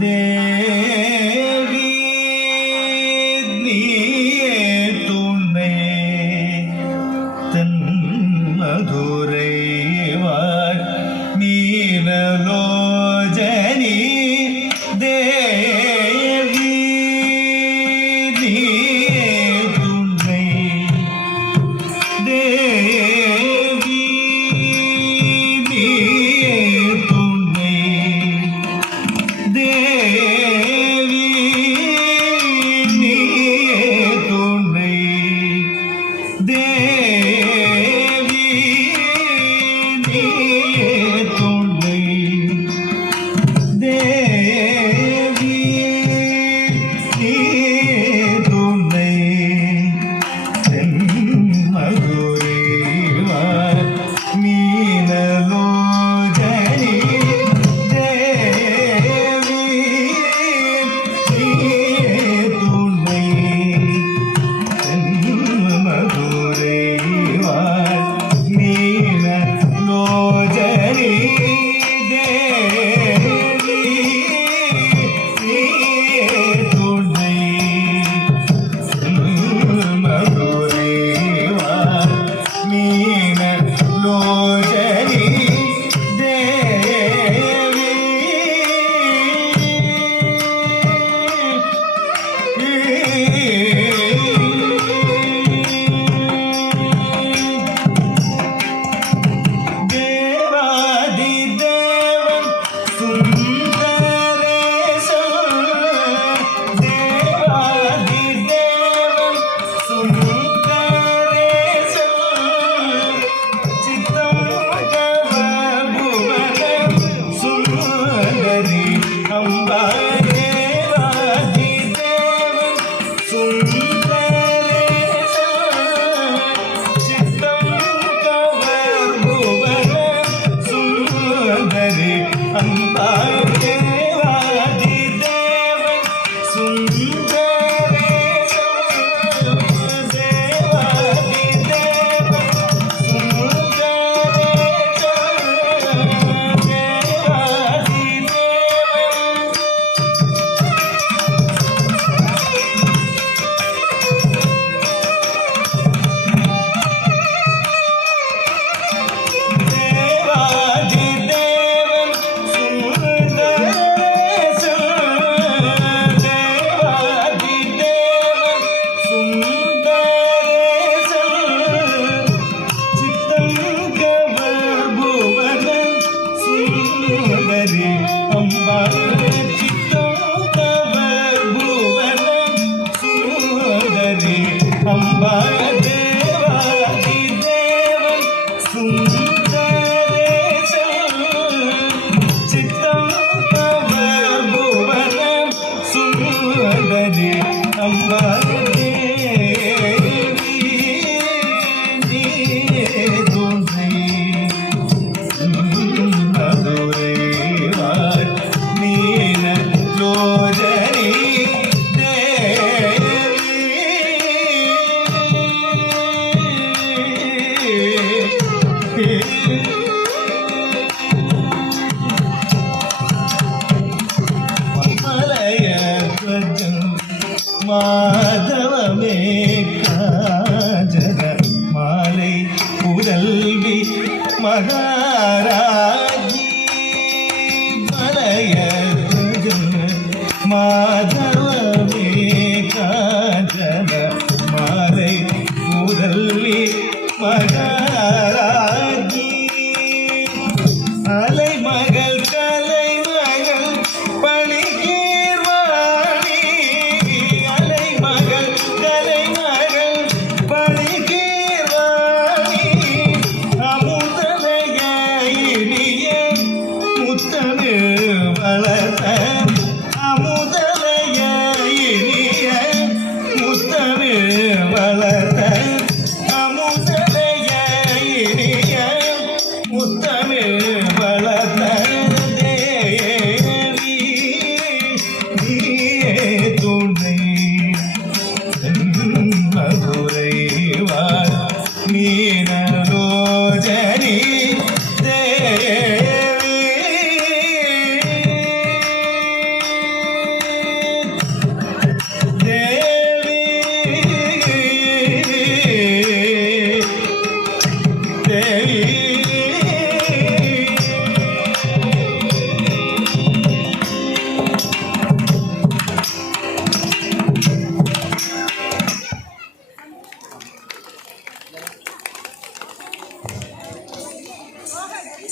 தேவி நீயே துணை தன் மதுரை வாழ் மீனலோஜனி தேவி நீயே துணை தேவி நீயே துணை தேவி நீயே துணை தேவி நீயே துணை தேவி நீயே துணை தென்மதுரை வாழ் மீனலோஜனி தேவி நீயே துணை தென்மதுரை வாழ் மீனலோஜனி தேவி நீயே துணை மதுரை வாழ் மீனலோஜனி தேவி தேவாதி தேவன் சுந்தரேசன் தேவாதி தேவன் சுந்தரேசன் சித்தம் கவபுவனம் சுந்தரி அம்பா தேவாதி தேவன் சுந்தரேசன் சித்தம் கவபுவனம் சுந்தரி அம்பா தேவாதி தேவன் சுந்தரேசன் தேவாதி தேவன் சுந்தரேசன் தேவாதி தேவன் தேவாதி தேவன் சுந்தரேசன் தேவாதி தேவன் சுந்தரேசன் சித்தம் கவபுவனம் சுந்தரி அம்பா சித்தம் கவபுவனம் சுந்தரி அம்பா தேவாதி தேவன் சுந்தரேசன் சித்தம் கவபுவனம் சுந்தரி அம்பா தேவி நீயே துணை மதுரை வாழ் மீனலோஜனி தேவி மலயத்வஜம் மாதவமே காஜன மாலை புதல்வி மகாராஜி மலயத்வஜம் மாதவமே காஜன மாலை புதல்வி மகாராஜி அலைமகள் கலைமகள் பணிகீர்வாணி அலைமகள் கலைமகள் பணிகீர்வாணி அமுதலைய இனிய முத்தமிழ் வளர்த்த அமுத